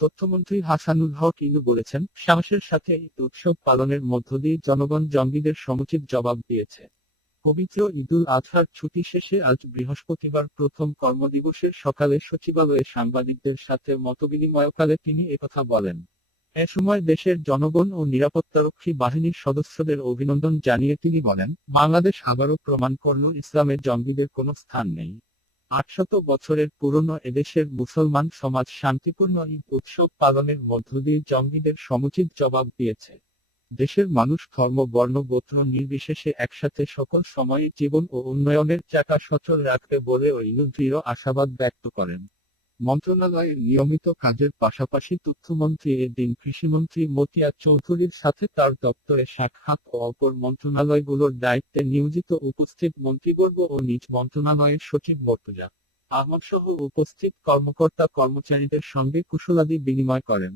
তথ্যমন্ত্রী হাসানুল হক ইনু বলেছেন, সাহসের সাথে ঈদ উৎসব পালনের মধ্য দিয়ে জনগণ জঙ্গিদের সমুচিত জবাব দিয়েছে। পবিত্র ঈদুল আজহার ছুটি শেষে আজ বৃহস্পতিবার প্রথম কর্মদিবসের সকালে সচিবালয়ে সাংবাদিকদের সাথে মতবিনিময়কালে তিনি একথা বলেন। এ সময় দেশের জনগণ ও নিরাপত্তারক্ষী বাহিনীর সদস্যদের অভিনন্দন জানিয়ে তিনি বলেন, বাংলাদেশ আবারও প্রমাণ করল ইসলামের জঙ্গিদের কোনো স্থান নেই। আটশত বছরের পুরনো এদেশের মুসলমান সমাজ শান্তিপূর্ণ ঈদ উৎসব পালনের মধ্য দিয়ে জঙ্গিদের সমুচিত জবাব দিয়েছে। দেশের মানুষ ধর্ম, বর্ণ, গোত্র নির্বিশেষে একসাথে সকল সময়ে জীবন ও উন্নয়নের চাকা সচল রাখবে বলে ইনু দৃঢ় আশাবাদ ব্যক্ত করেন। মন্ত্রণালয়ের নিয়মিত কাজের পাশাপাশি তথ্যমন্ত্রী এদিন কৃষিমন্ত্রী মতিয়া চৌধুরীর সাথে তার দপ্তরে সাক্ষাৎ ও অপর মন্ত্রণালয়গুলোর দায়িত্বে নিয়োজিত উপস্থিত মন্ত্রীবর্গ ও নিজ মন্ত্রণালয়ের সচিব মর্তুজা আহমদ সহ উপস্থিত কর্মকর্তা কর্মচারীদের সঙ্গে কুশলাদি বিনিময় করেন।